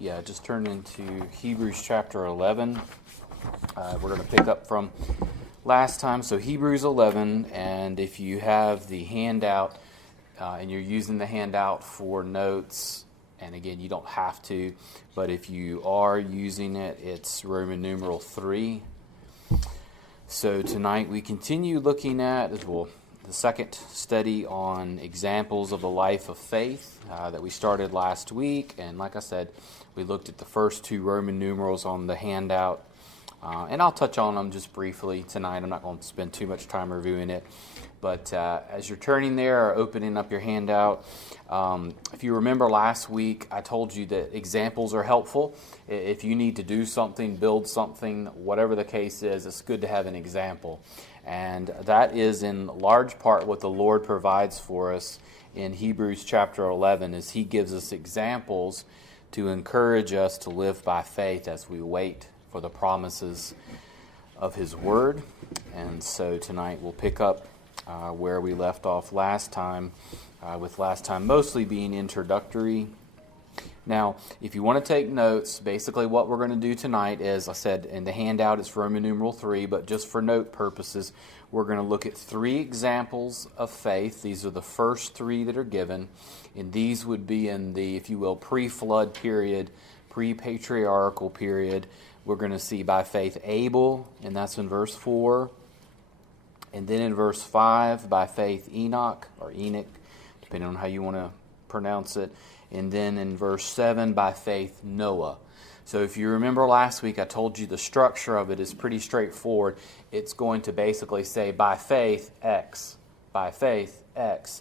just turn into Hebrews chapter 11. We're going to pick up from last time. So Hebrews 11, and if you have the handout and you're using the handout for notes, and again, you don't have to, but if you are using it, it's Roman numeral 3. So tonight we continue looking at the second study on examples of the life of faith that we started last week. And like I said, we looked at the first two Roman numerals on the handout. And I'll touch on them just briefly tonight. I'm not going to spend too much time reviewing it. But as you're turning there or opening up your handout, if you remember last week, I told you that examples are helpful. If you need to do something, build something, whatever the case is, it's good to have an example. And that is in large part what the Lord provides for us in Hebrews chapter 11, is He gives us examples to encourage us to live by faith as we wait for the promises of His Word. And so tonight we'll pick up where we left off last time, with last time mostly being introductory. Now, if you want to take notes, basically what we're going to do tonight is, I said in the handout it's Roman numeral 3, but just for note purposes, we're going to look at 3 examples of faith. These are the first 3 that are given, and these would be in the, if you will, pre-flood period, pre-patriarchal period. We're going to see by faith Abel, and that's in verse 4. And then in verse 5, by faith Enoch, or Enoch, depending on how you want to pronounce it. And then in verse 7, by faith Noah. So if you remember last week, I told you the structure of it is pretty straightforward. It's going to basically say, by faith X, by faith X.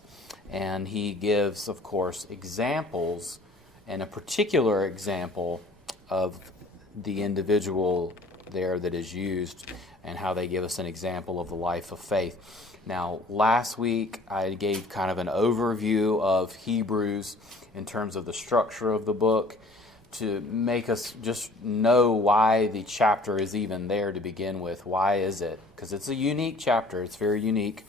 And he gives, of course, examples, and a particular example of the individual there that is used, and how they give us an example of the life of faith. Now, last week I gave kind of an overview of Hebrews in terms of the structure of the book to make us just know why the chapter is even there to begin with. Why is it? Because it's a unique chapter. It's very unique.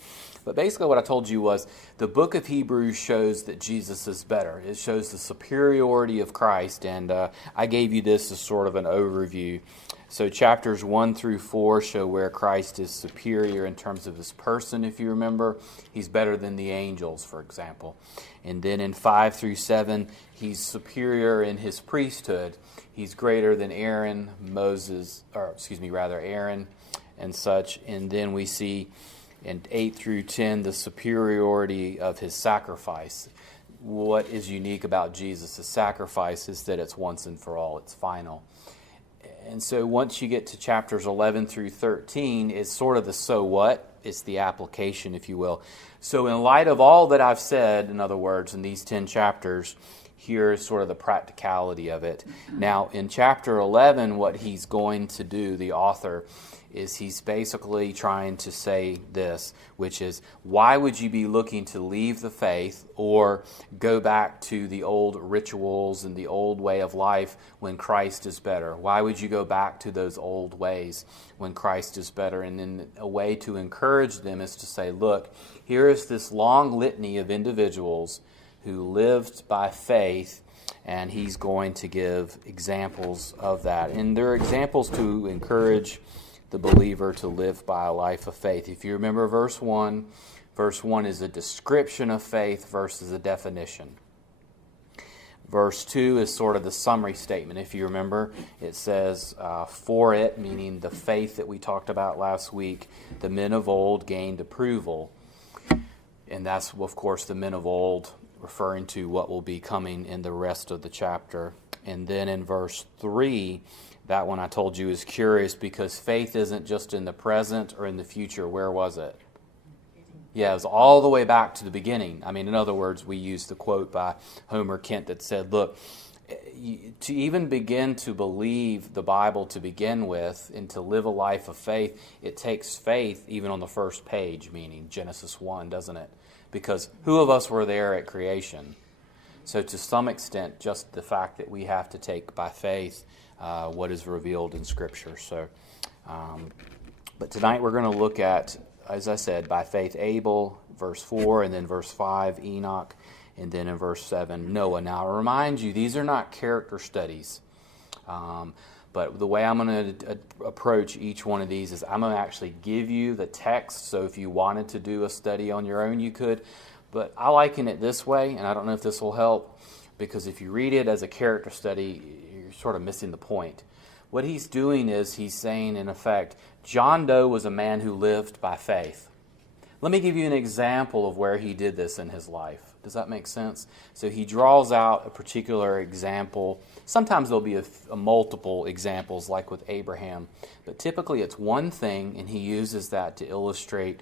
But basically what I told you was the book of Hebrews shows that Jesus is better. It shows the superiority of Christ, and I gave you this as sort of an overview. So chapters 1 through 4 show where Christ is superior in terms of His person, if you remember. He's better than the angels, for example. And then in 5 through 7, He's superior in His priesthood. He's greater than Aaron, Aaron and such. And then we see in 8 through 10 the superiority of His sacrifice. What is unique about Jesus' sacrifice is that it's once and for all. It's final. And so once you get to chapters 11 through 13, it's sort of the so what. It's the application, if you will. So in light of all that I've said, in other words, in these 10 chapters, here's sort of the practicality of it. Now, in chapter 11, what he's going to do, the author, is he's basically trying to say this, which is, why would you be looking to leave the faith or go back to the old rituals and the old way of life when Christ is better? Why would you go back to those old ways when Christ is better? And then a way to encourage them is to say, look, here is this long litany of individuals who lived by faith, and he's going to give examples of that. And there are examples to encourage the believer to live by a life of faith. If you remember verse 1 is a description of faith versus a definition. Verse 2 is sort of the summary statement. If you remember, it says, for it, meaning the faith that we talked about last week, the men of old gained approval. And that's, of course, the men of old referring to what will be coming in the rest of the chapter. And then in verse 3, that one I told you is curious because faith isn't just in the present or in the future. Where was it? Yeah, it was all the way back to the beginning. I mean, in other words, we used the quote by Homer Kent that said, look, to even begin to believe the Bible to begin with and to live a life of faith, it takes faith even on the first page, meaning Genesis 1, doesn't it? Because who of us were there at creation? So to some extent, just the fact that we have to take by faith what is revealed in Scripture. But tonight we're going to look at, as I said, by faith Abel, verse 4, and then verse 5, Enoch, and then in verse 7, Noah. Now, I remind you, these are not character studies. But the way I'm going to approach each one of these is I'm going to actually give you the text. So if you wanted to do a study on your own, you could. But I liken it this way, and I don't know if this will help, because if you read it as a character study, you're sort of missing the point. What he's doing is he's saying, in effect, John Doe was a man who lived by faith. Let me give you an example of where he did this in his life. Does that make sense? So he draws out a particular example. Sometimes there'll be a multiple examples, like with Abraham. But typically it's one thing, and he uses that to illustrate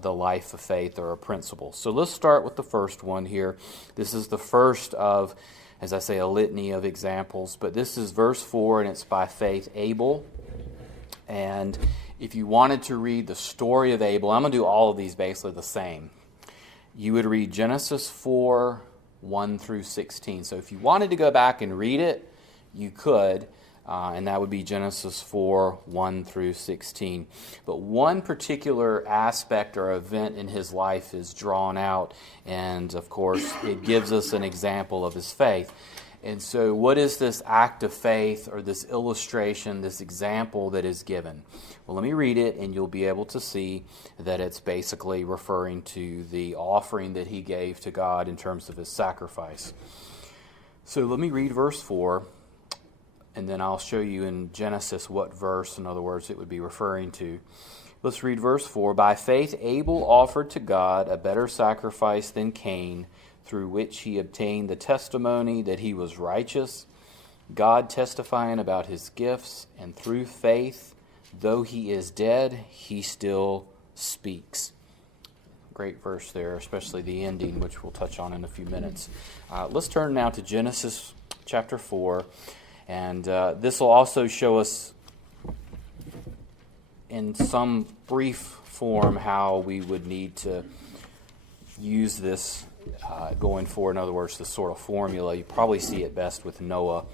the life of faith or a principle. So let's start with the first one here. This is the first of, as I say, a litany of examples. But this is verse 4, and it's by faith Abel. And if you wanted to read the story of Abel, I'm going to do all of these basically the same. You would read Genesis 4, 1 through 16. So if you wanted to go back and read it, you could, and that would be Genesis 4, 1 through 16. But one particular aspect or event in his life is drawn out, and of course it gives us an example of his faith. And so what is this act of faith or this illustration, this example that is given? Well, let me read it, and you'll be able to see that it's basically referring to the offering that he gave to God in terms of his sacrifice. So let me read verse 4, and then I'll show you in Genesis what verse, in other words, it would be referring to. Let's read verse 4. By faith Abel offered to God a better sacrifice than Cain, through which he obtained the testimony that he was righteous, God testifying about his gifts, and through faith, though he is dead, he still speaks. Great verse there, especially the ending, which we'll touch on in a few minutes. Let's turn now to Genesis chapter 4, and this will also show us in some brief form how we would need to use this going forward. In other words, this sort of formula. You probably see it best with Noah.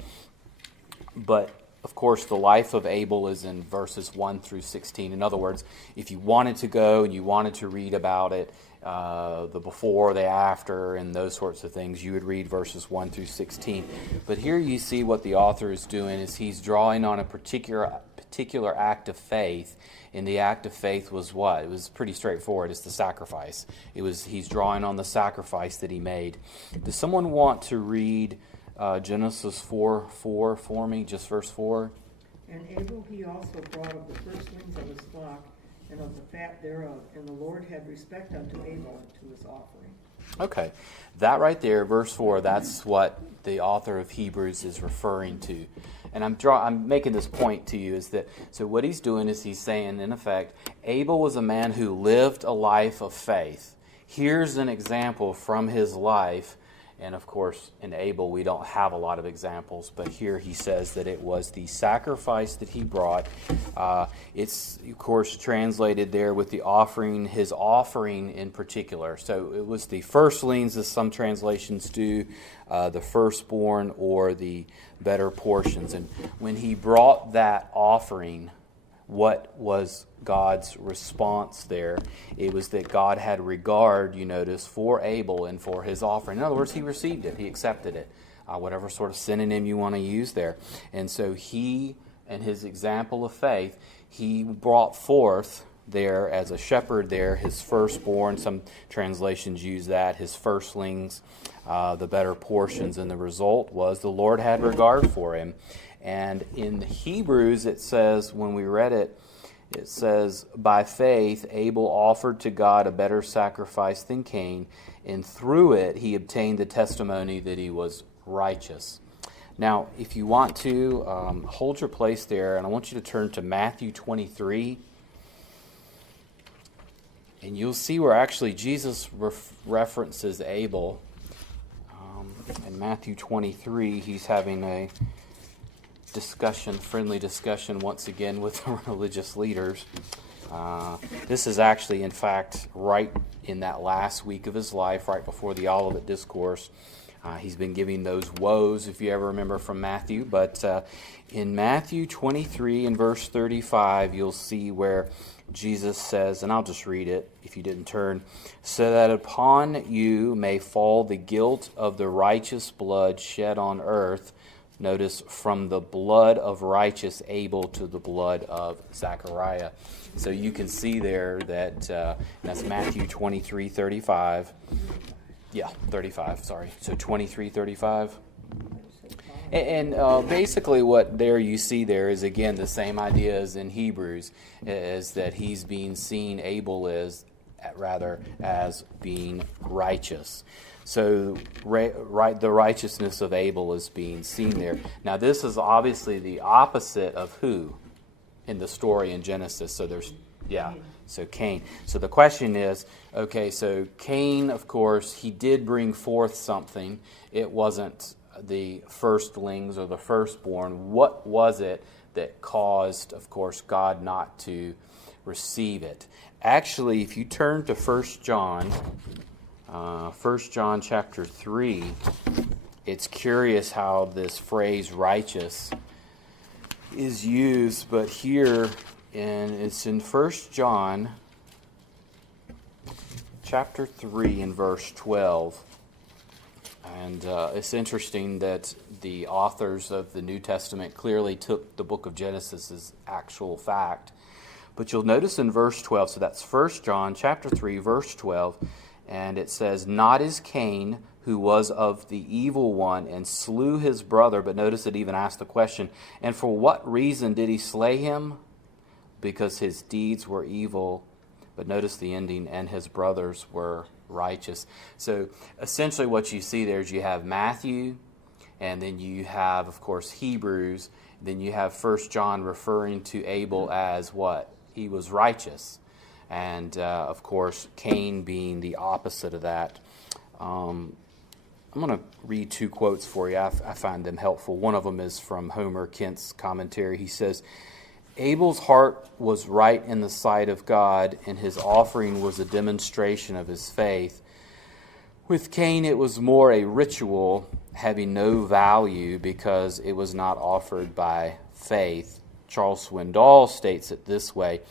But, of course, the life of Abel is in verses 1 through 16. In other words, if you wanted to go and you wanted to read about it, the before, the after, and those sorts of things, you would read verses 1 through 16. But here you see what the author is doing is he's drawing on a particular act of faith. And the act of faith was what? It was pretty straightforward. It's the sacrifice. He's drawing on the sacrifice that he made. Does someone want to read Genesis 4:4 for me, just verse 4? And Abel he also brought of the firstlings of his flock and of the fat thereof, and the Lord had respect unto Abel and to his offering. Okay, that right there, verse 4, that's what the author of Hebrews is referring to. And I'm making this point to you is that, so what he's doing is he's saying, in effect, Abel was a man who lived a life of faith. Here's an example from his life. And of course, in Abel, we don't have a lot of examples, but here he says that it was the sacrifice that he brought. It's, of course, translated there with the offering, his offering in particular. So it was the firstlings, as some translations do, the firstborn, or the better portions. And when he brought that offering, what was God's response there? It was that God had regard, you notice, for Abel and for his offering. In other words, he received it. He accepted it. Whatever sort of synonym you want to use there. And so he, and his example of faith, he brought forth there as a shepherd there his firstborn. Some translations use that, his firstlings, the better portions. And the result was the Lord had regard for him. And in Hebrews, it says, when we read it, it says, by faith, Abel offered to God a better sacrifice than Cain, and through it he obtained the testimony that he was righteous. Now, if you want to, hold your place there, and I want you to turn to Matthew 23. And you'll see where actually Jesus references Abel. In Matthew 23, he's having a friendly discussion once again with the religious leaders. This is actually, in fact, right in that last week of his life, right before the Olivet Discourse. He's been giving those woes, if you ever remember from Matthew. But in Matthew 23 and verse 35, you'll see where Jesus says, and I'll just read it if you didn't turn, so that upon you may fall the guilt of the righteous blood shed on earth. Notice, from the blood of righteous Abel to the blood of Zechariah. So you can see there that that's Matthew 23:35. Yeah, 35, sorry. So 23:35. And basically what there you see there is, again, the same idea as in Hebrews, is that he's being seen, Abel is, rather, as being righteous. So the righteousness of Abel is being seen there. Now this is obviously the opposite of who in the story in Genesis. So so Cain. So the question is, okay, so Cain, of course, he did bring forth something. It wasn't the firstlings or the firstborn. What was it that caused, of course, God not to receive it? Actually, if you turn to 1 John chapter 3, it's curious how this phrase righteous is used, but here, and it's in 1 John chapter 3 and verse 12. And it's interesting that the authors of the New Testament clearly took the book of Genesis as actual fact. But you'll notice in verse 12, so that's 1 John chapter 3, verse 12, and it says, "Not as Cain, who was of the evil one and slew his brother." But notice it even asked the question, and for what reason did he slay him? Because his deeds were evil. But notice the ending, and his brothers were righteous. So essentially what you see there is you have Matthew, and then you have, of course, Hebrews. Then you have 1 John referring to Abel as what? He was righteous. And, of course, Cain being the opposite of that. I'm going to read two quotes for you. I find them helpful. One of them is from Homer Kent's commentary. He says, "Abel's heart was right in the sight of God, and his offering was a demonstration of his faith. With Cain, it was more a ritual, having no value because it was not offered by faith." Charles Swindoll states it this way.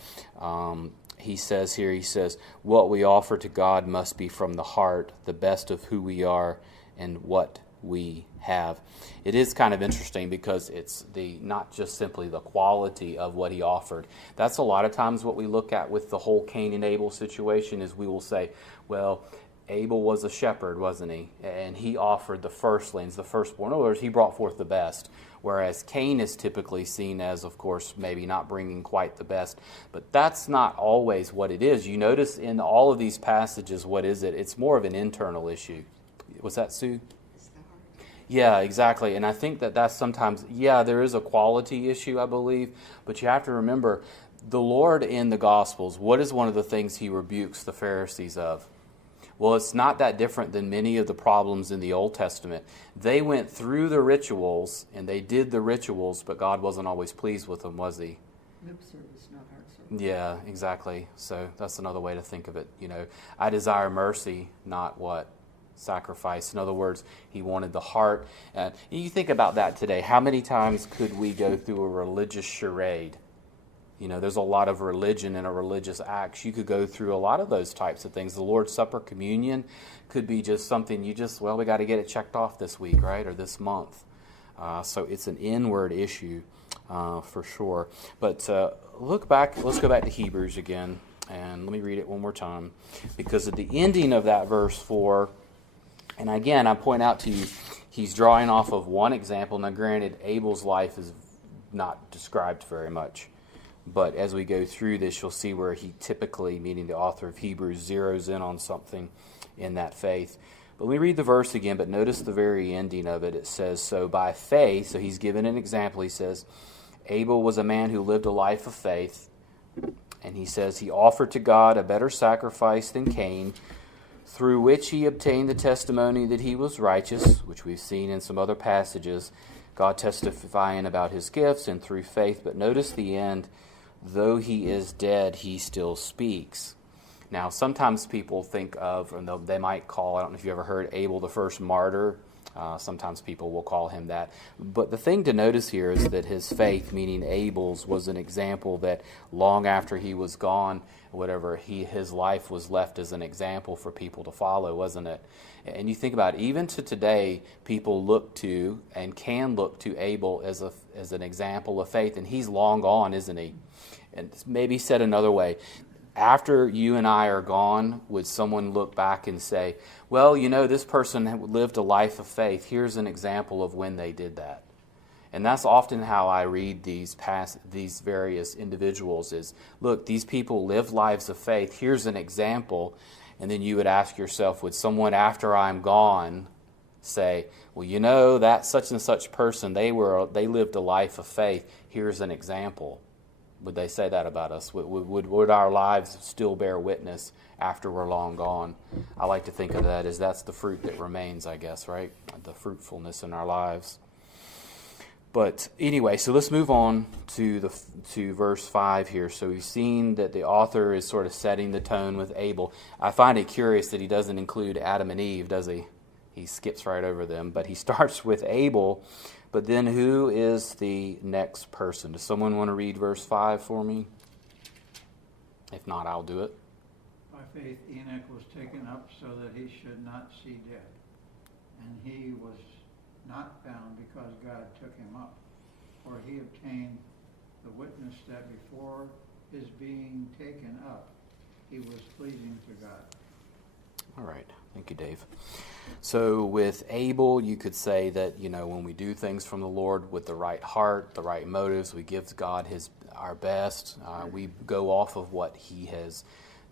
He says, "What we offer to God must be from the heart, the best of who we are and what we have." It is kind of interesting because it's not just simply the quality of what he offered. That's a lot of times what we look at with the whole Cain and Abel situation is we will say, well, Abel was a shepherd, wasn't he? And he offered the firstlings, the firstborn. In other words, he brought forth the best. Whereas Cain is typically seen as, of course, maybe not bringing quite the best. But that's not always what it is. You notice in all of these passages, what is it? It's more of an internal issue. Was that Sue? Yeah, exactly. And I think that's sometimes, there is a quality issue, I believe. But you have to remember, the Lord in the Gospels, what is one of the things he rebukes the Pharisees of? Well, it's not that different than many of the problems in the Old Testament. They went through the rituals, and they did the rituals, but God wasn't always pleased with them, was he? Lip service, not heart service. Yeah, exactly. So that's another way to think of it. I desire mercy, not what? Sacrifice. In other words, he wanted the heart. You think about that today. How many times could we go through a religious charade? There's a lot of religion in a religious acts. You could go through a lot of those types of things. The Lord's Supper, communion could be just something we got to get it checked off this week, right, or this month. So it's an inward issue for sure. But let's go back to Hebrews again, and let me read it one more time. Because at the ending of that verse 4, and again, I point out to you, he's drawing off of one example. Now, granted, Abel's life is not described very much. But as we go through this, you'll see where he typically, meaning the author of Hebrews, zeroes in on something in that faith. But let me read the verse again, but notice the very ending of it. It says, so by faith, so he's given an example. He says, Abel was a man who lived a life of faith. And he says he offered to God a better sacrifice than Cain, through which he obtained the testimony that he was righteous, which we've seen in some other passages, God testifying about his gifts and through faith. But notice the end, though he is dead, he still speaks. Now, sometimes people think of, and they might call, I don't know if you ever heard Abel the first martyr. Sometimes people will call him that. But the thing to notice here is that his faith, meaning Abel's, was an example that long after he was gone, his life was left as an example for people to follow, wasn't it? And you think about it, even to today, people look to and can look to Abel as an example of faith, and he's long gone, isn't he? And maybe said another way, after you and I are gone, would someone look back and say, well, this person lived a life of faith. Here's an example of when they did that. And that's often how I read these various individuals is, look, these people lived lives of faith. Here's an example. And then you would ask yourself, would someone after I'm gone say, well, that such and such person, they lived a life of faith. Here's an example. Would they say that about us? Would our lives still bear witness after we're long gone? I like to think of that as that's the fruit that remains, I guess, right? The fruitfulness in our lives. But anyway, so let's move on to verse 5 here. So we've seen that the author is sort of setting the tone with Abel. I find it curious that he doesn't include Adam and Eve, does he? He skips right over them. But he starts with Abel. But then who is the next person? Does someone want to read verse 5 for me? If not, I'll do it. By faith Enoch was taken up so that he should not see death. And he was not found because God took him up. For he obtained the witness that before his being taken up, he was pleasing to God. All right. Thank you, Dave. So with Abel, you could say that, when we do things from the Lord with the right heart, the right motives, we give God our best. We go off of what he has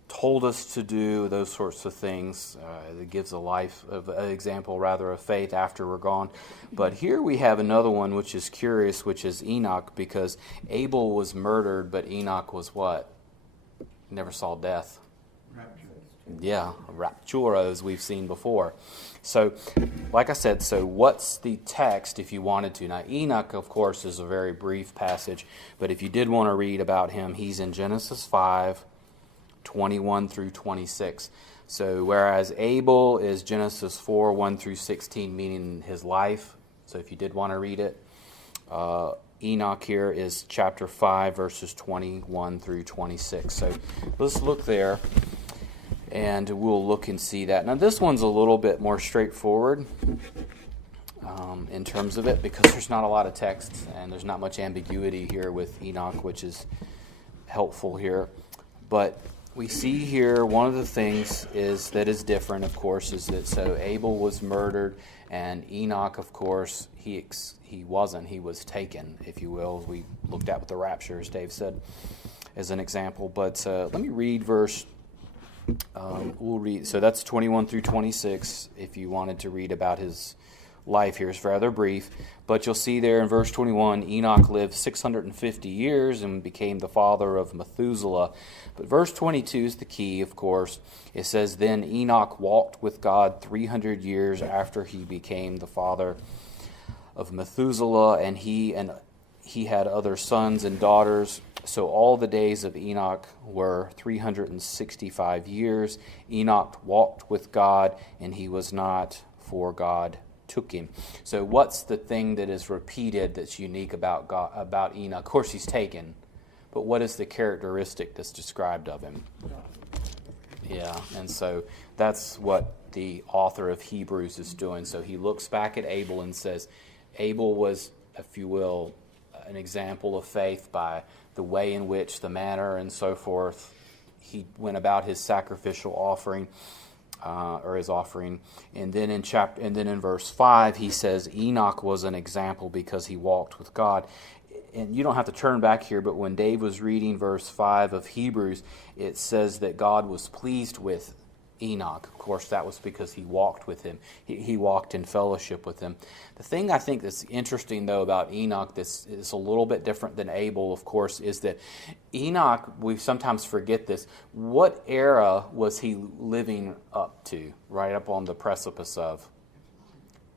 told us to do, those sorts of things. It gives an example of faith after we're gone. But here we have another one which is curious, which is Enoch, because Abel was murdered, but Enoch was what? Never saw death. Rapture. Yeah, raptura, as we've seen before. So, like I said, what's the text if you wanted to? Now, Enoch, of course, is a very brief passage, but if you did want to read about him, he's in Genesis 5, 21 through 26. So, whereas Abel is Genesis 4, 1 through 16, meaning his life. So, if you did want to read it, Enoch here is chapter 5, verses 21 through 26. So, let's look there. And we'll look and see that. Now, this one's a little bit more straightforward in terms of it because there's not a lot of text and there's not much ambiguity here with Enoch, which is helpful here. But we see here one of the things that is different, of course, is that so Abel was murdered and Enoch, of course, he wasn't. He was taken, if you will. We looked at with the rapture, as Dave said, as an example. But let me read verse. We'll read. So that's 21 through 26. If you wanted to read about his life here, it's rather brief. But you'll see there in verse 21, Enoch lived 650 years and became the father of Methuselah. But verse 22 is the key, of course. It says, then Enoch walked with God 300 years after he became the father of Methuselah, and he had other sons and daughters. So all the days of Enoch were 365 years. Enoch walked with God, and he was not, for God took him. So what's the thing that is repeated that's unique about Enoch? Of course, he's taken, but what is the characteristic that's described of him? Yeah, and so that's what the author of Hebrews is doing. So he looks back at Abel and says, Abel was, if you will, an example of faith by the way in which the manner and so forth he went about his sacrificial offering or his offering. And then in verse 5 he says Enoch was an example because he walked with God. And you don't have to turn back here, but when Dave was reading verse 5 of Hebrews, it says that God was pleased with Enoch. Of course, that was because he walked with him. He walked in fellowship with him. The thing I think that's interesting, though, about Enoch, this is a little bit different than Abel, of course, is that Enoch, we sometimes forget this, what era was he living up to, right up on the precipice of?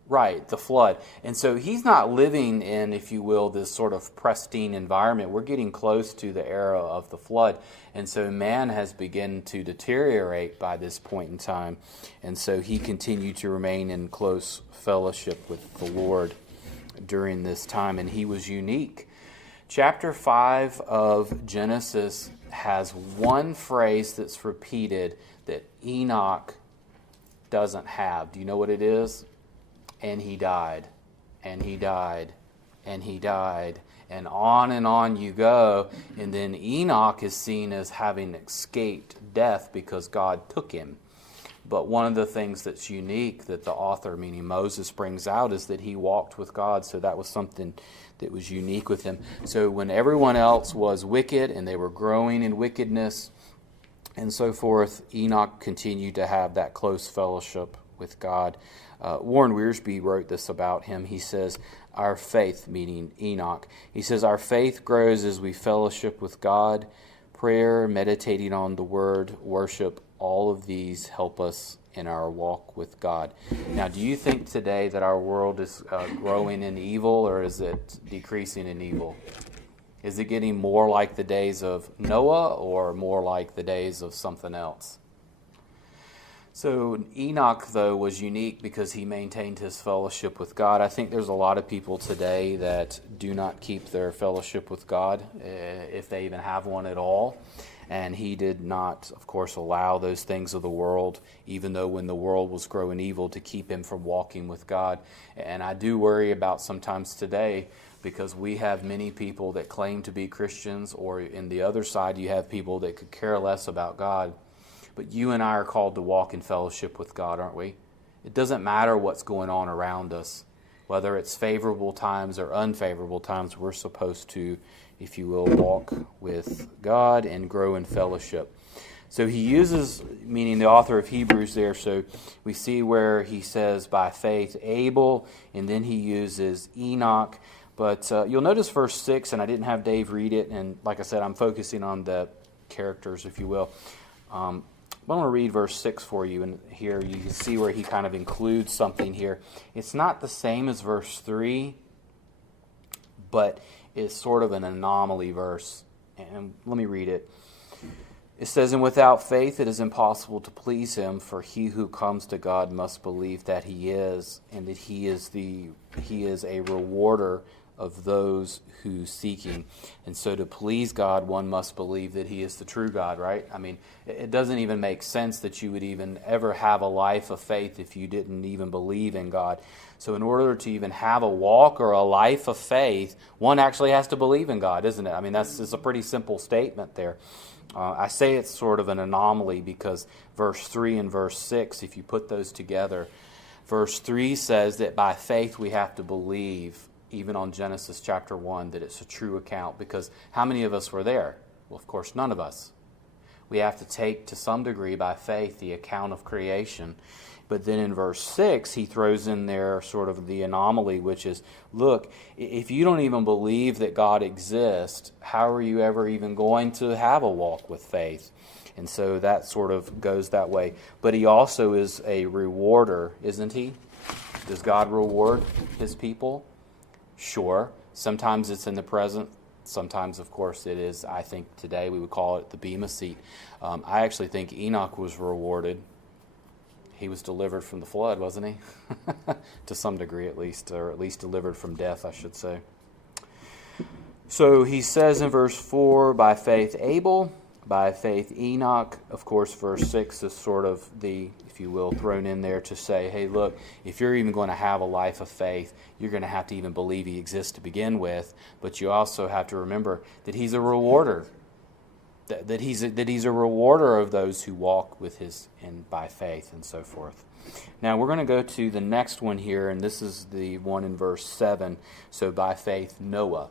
Right, the flood. And so he's not living in, if you will, this sort of pristine environment. We're getting close to the era of the flood. And so man has begun to deteriorate by this point in time. And so he continued to remain in close fellowship with the Lord during this time. And he was unique. Chapter 5 of Genesis has one phrase that's repeated that Enoch doesn't have. Do you know what it is? And he died, and he died, and he died, and on you go. And then Enoch is seen as having escaped death because God took him. But one of the things that's unique that the author, meaning Moses, brings out is that he walked with God. So that was something that was unique with him. So when everyone else was wicked and they were growing in wickedness and so forth, Enoch continued to have that close fellowship with God. Warren Wiersbe wrote this about him. He says, our faith, meaning Enoch, he says, our faith grows as we fellowship with God. Prayer, meditating on the Word, worship, all of these help us in our walk with God. Now, do you think today that our world is growing in evil, or is it decreasing in evil? Is it getting more like the days of Noah or more like the days of something else? So Enoch, though, was unique because he maintained his fellowship with God. I think there's a lot of people today that do not keep their fellowship with God, if they even have one at all. And he did not, of course, allow those things of the world, even though when the world was growing evil, to keep him from walking with God. And I do worry about sometimes today, because we have many people that claim to be Christians, or in the other side, you have people that could care less about God. But you and I are called to walk in fellowship with God, aren't we? It doesn't matter what's going on around us. Whether it's favorable times or unfavorable times, we're supposed to, if you will, walk with God and grow in fellowship. So he uses, meaning the author of Hebrews there, so we see where he says by faith Abel, and then he uses Enoch. But you'll notice verse 6, and I didn't have Dave read it, and like I said, I'm focusing on the characters, if you will. I'm going to read verse 6 for you, and here you can see where he kind of includes something here. It's not the same as verse 3, but it's sort of an anomaly verse. And let me read it. It says, and without faith it is impossible to please him, for he who comes to God must believe that he is, and that he is a rewarder of those who seek him. And so to please God, one must believe that he is the true God, right? I mean, it doesn't even make sense that you would even ever have a life of faith if you didn't even believe in God. So in order to even have a walk or a life of faith, one actually has to believe in God, isn't it? I mean, it's a pretty simple statement there. I say it's sort of an anomaly because verse 3 and verse 6, if you put those together, verse 3 says that by faith we have to believe, even on Genesis chapter 1, that it's a true account. Because how many of us were there? Well, of course, none of us. We have to take, to some degree, by faith, the account of creation. But then in verse 6, he throws in there sort of the anomaly, which is, look, if you don't even believe that God exists, how are you ever even going to have a walk with faith? And so that sort of goes that way. But he also is a rewarder, isn't he? Does God reward his people? Sure. Sometimes it's in the present. Sometimes, of course, it is, I think today we would call it the Bema seat. I actually think Enoch was rewarded. He was delivered from the flood, wasn't he? To some degree at least, or at least delivered from death, I should say. So he says in verse 4, by faith Abel, by faith Enoch. Of course, verse 6 is sort of the, if you will, thrown in there to say, hey, look, if you're even going to have a life of faith, you're going to have to even believe he exists to begin with. But you also have to remember that he's a rewarder. That he's a rewarder of those who walk with his and by faith and so forth. Now we're going to go to the next one here, and this is the one in verse 7. So by faith Noah.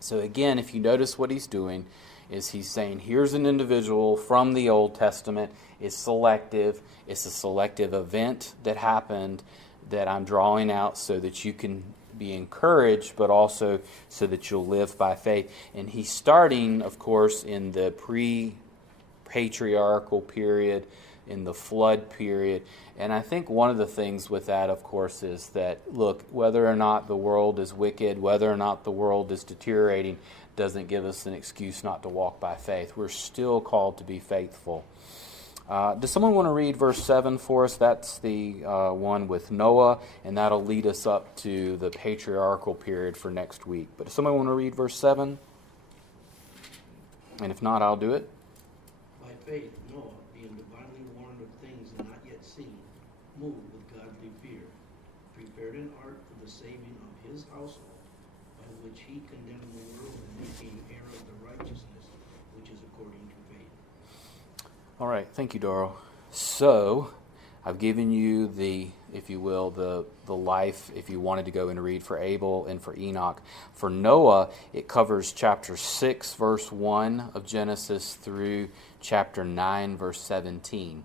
So again, if you notice what he's doing, is he's saying here's an individual from the Old Testament. It's selective. It's a selective event that happened that I'm drawing out so that you can be encouraged, but also so that you'll live by faith. And he's starting, of course, in the pre-patriarchal period, in the flood period. And I think one of the things with that, of course, is that, look, whether or not the world is wicked, whether or not the world is deteriorating, doesn't give us an excuse not to walk by faith. We're still called to be faithful. Does someone want to read verse 7 for us? That's the one with Noah, and that'll lead us up to the patriarchal period for next week. But does someone want to read verse 7? And if not, I'll do it. By faith, Noah, being divinely warned of things not yet seen, moved with godly fear, prepared an ark for the saving of his household, by which he condemned the world and became heir of the righteousness which is according to faith. All right, thank you, Doro. So, I've given you the, if you will, the life, if you wanted to go and read for Abel and for Enoch. For Noah, it covers chapter 6, verse 1 of Genesis through chapter 9, verse 17.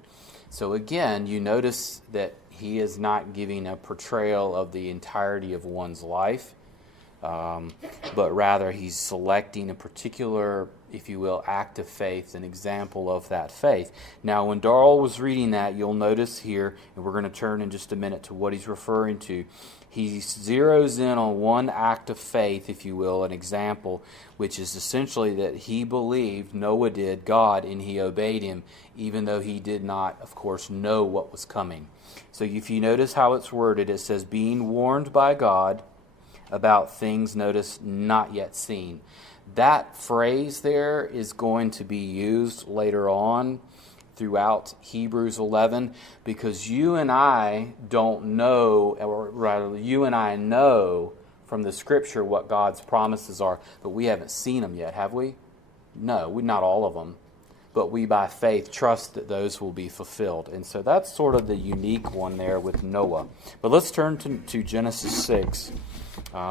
So again, you notice that he is not giving a portrayal of the entirety of one's life, but rather he's selecting a particular, if you will, act of faith, an example of that faith. Now, when Darrell was reading that, you'll notice here, and we're going to turn in just a minute to what he's referring to, he zeroes in on one act of faith, if you will, an example, which is essentially that he believed, Noah did, God, and he obeyed him, even though he did not, of course, know what was coming. So if you notice how it's worded, it says, being warned by God about things, notice, not yet seen. That phrase there is going to be used later on throughout Hebrews 11, because you and I don't know, or rather you and I know from the Scripture what God's promises are, but we haven't seen them yet, have we? No, not all of them. But we by faith trust that those will be fulfilled. And so that's sort of the unique one there with Noah. But let's turn to Genesis 6.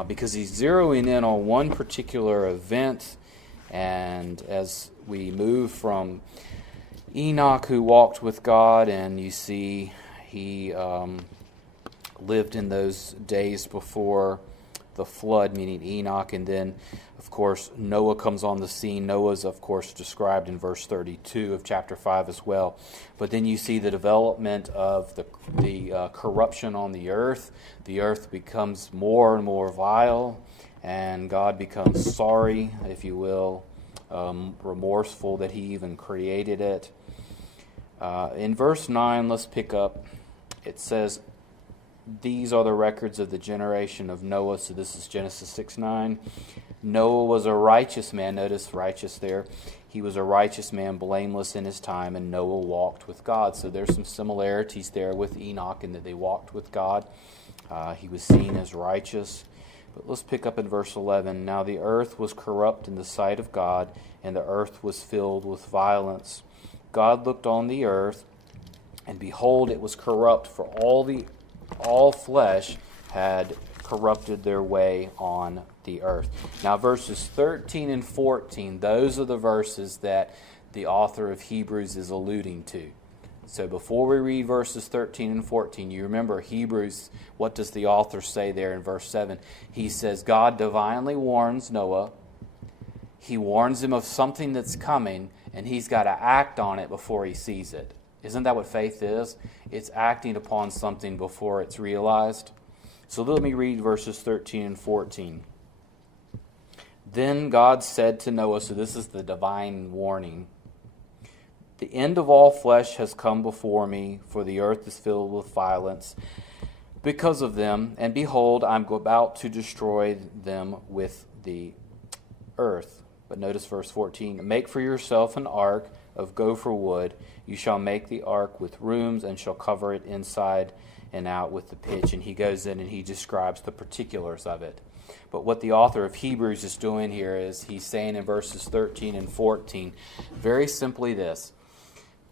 Because he's zeroing in on one particular event, and as we move from Enoch, who walked with God, and you see he lived in those days before the flood, meaning Enoch, and then, of course, Noah comes on the scene. Noah's, of course, described in verse 32 of chapter 5 as well. But then you see the development of the corruption on the earth. The earth becomes more and more vile, and God becomes sorry, if you will, remorseful that he even created it. In verse 9, let's pick up. It says, these are the records of the generation of Noah. So this is Genesis 6:9. Noah was a righteous man. Notice righteous there. He was a righteous man, blameless in his time, and Noah walked with God. So there's some similarities there with Enoch in that they walked with God. He was seen as righteous. But let's pick up in verse 11. Now the earth was corrupt in the sight of God, and the earth was filled with violence. God looked on the earth, and behold, it was corrupt, for all flesh had corrupted their way on the earth. Now verses 13 and 14, those are the verses that the author of Hebrews is alluding to. So before we read verses 13 and 14, you remember Hebrews, what does the author say there in verse 7? He says, God divinely warns Noah. He warns him of something that's coming, and he's got to act on it before he sees it. Isn't that what faith is? It's acting upon something before it's realized. So let me read verses 13 and 14. Then God said to Noah, so this is the divine warning, the end of all flesh has come before me, for the earth is filled with violence because of them, and behold, I'm about to destroy them with the earth. But notice verse 14, make for yourself an ark of gopher wood. You shall make the ark with rooms and shall cover it inside and out with the pitch. And he goes in and he describes the particulars of it. But what the author of Hebrews is doing here is he's saying in verses 13 and 14, very simply this,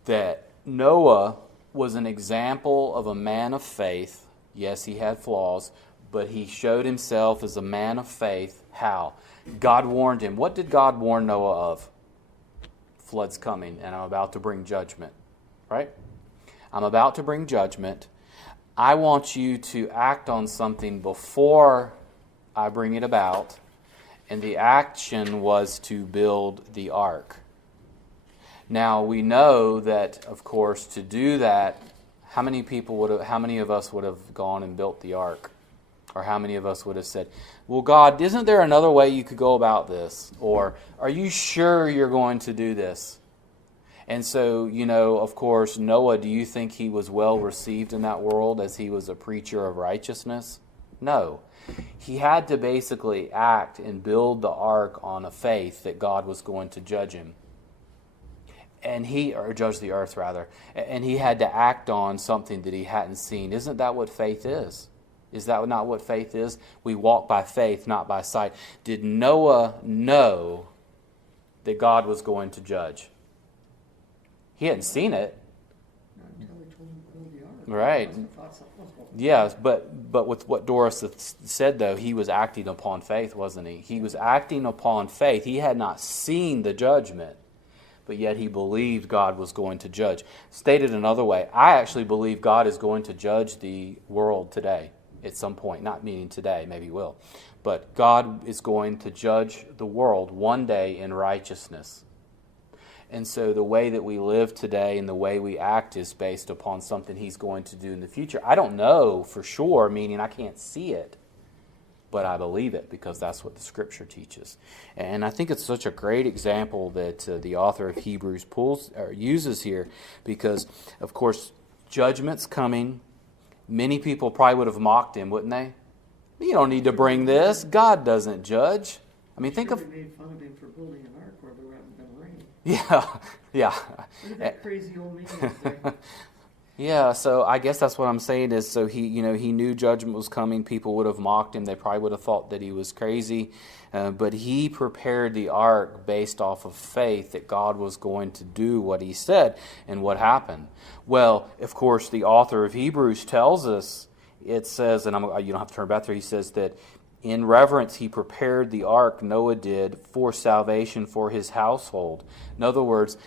that Noah was an example of a man of faith. Yes, he had flaws, but he showed himself as a man of faith. How? God warned him. What did God warn Noah of? Flood's coming, and I'm about to bring judgment. Right? I'm about to bring judgment. I want you to act on something before I bring it about. And the action was to build the ark. Now, we know that, of course, to do that, how many of us would have gone and built the ark? Or how many of us would have said, well, God, isn't there another way you could go about this? Or, are you sure you're going to do this? And so, of course, Noah, do you think he was well received in that world as he was a preacher of righteousness? No. He had to basically act and build the ark on a faith that God was going to judge him. Or judge the earth, rather. And he had to act on something that he hadn't seen. Isn't that what faith is? Is that not what faith is? We walk by faith, not by sight. Did Noah know that God was going to judge? He hadn't seen it. Not until he told him to build the ark. Right. He must have thought something was going on. Yes, but with what Doris said, though, he was acting upon faith, wasn't he? He was acting upon faith. He had not seen the judgment, but yet he believed God was going to judge. Stated another way, I actually believe God is going to judge the world today at some point. Not meaning today, maybe he will. But God is going to judge the world one day in righteousness. And so the way that we live today and the way we act is based upon something he's going to do in the future. I don't know for sure, meaning I can't see it, but I believe it because that's what the Scripture teaches. And I think it's such a great example that the author of Hebrews uses here because, of course, judgment's coming. Many people probably would have mocked him, wouldn't they? You don't need to bring this. God doesn't judge. I mean, think of... They made fun of him for building an ark where there hadn't been rain. Yeah. Look at that crazy old man there. Yeah, so I guess that's what I'm saying is, so he knew judgment was coming. People would have mocked him. They probably would have thought that he was crazy. But he prepared the ark based off of faith that God was going to do what he said. And what happened? Well, of course, the author of Hebrews tells us, it says, and you don't have to turn back there, he says that in reverence he prepared the ark, Noah did, for salvation for his household. In other words,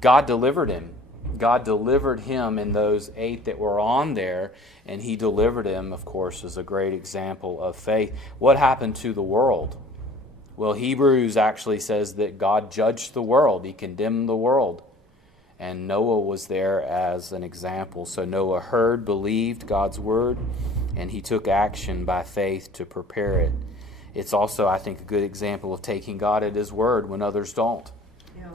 God delivered him. God delivered him in those 8 that were on there, and he delivered him, of course, as a great example of faith. What happened to the world? Well, Hebrews actually says that God judged the world. He condemned the world. And Noah was there as an example. So Noah heard, believed God's word, and he took action by faith to prepare it. It's also, I think, a good example of taking God at his word when others don't.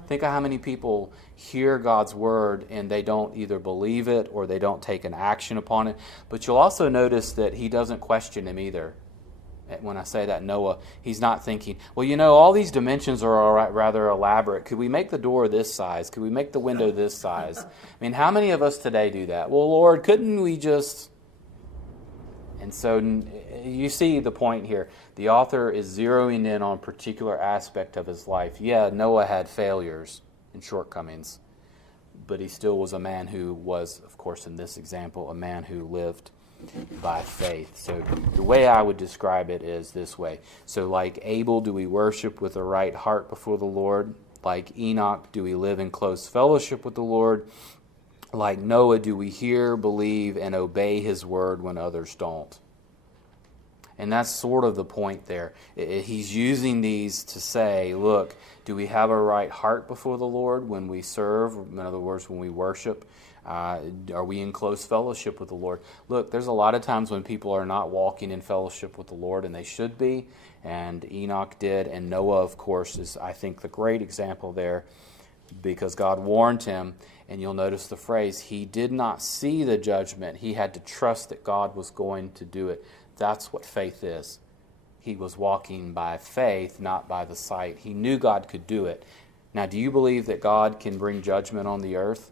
Think of how many people hear God's word and they don't either believe it or they don't take an action upon it. But you'll also notice that he doesn't question him either. When I say that, Noah, he's not thinking, well, all these dimensions are rather elaborate. Could we make the door this size? Could we make the window this size? I mean, how many of us today do that? Well, Lord, couldn't we just... And so you see the point here. The author is zeroing in on a particular aspect of his life. Yeah, Noah had failures and shortcomings, but he still was a man who was, of course, in this example, a man who lived by faith. So the way I would describe it is this way. So like Abel, do we worship with a right heart before the Lord? Like Enoch, do we live in close fellowship with the Lord? Like Noah, do we hear, believe, and obey his word when others don't? And that's sort of the point there. He's using these to say, look, do we have a right heart before the Lord when we serve? In other words, when we worship? Are we in close fellowship with the Lord? Look, there's a lot of times when people are not walking in fellowship with the Lord, and they should be. And Enoch did. And Noah, of course, is, I think, the great example there because God warned him. And you'll notice the phrase, he did not see the judgment. He had to trust that God was going to do it. That's what faith is. He was walking by faith, not by the sight. He knew God could do it. Now, do you believe that God can bring judgment on the earth?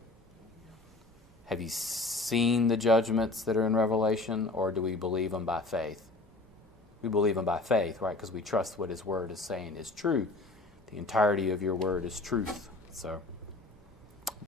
Have you seen the judgments that are in Revelation, or do we believe them by faith? We believe them by faith, right? Because we trust what his word is saying is true. The entirety of your word is truth. So...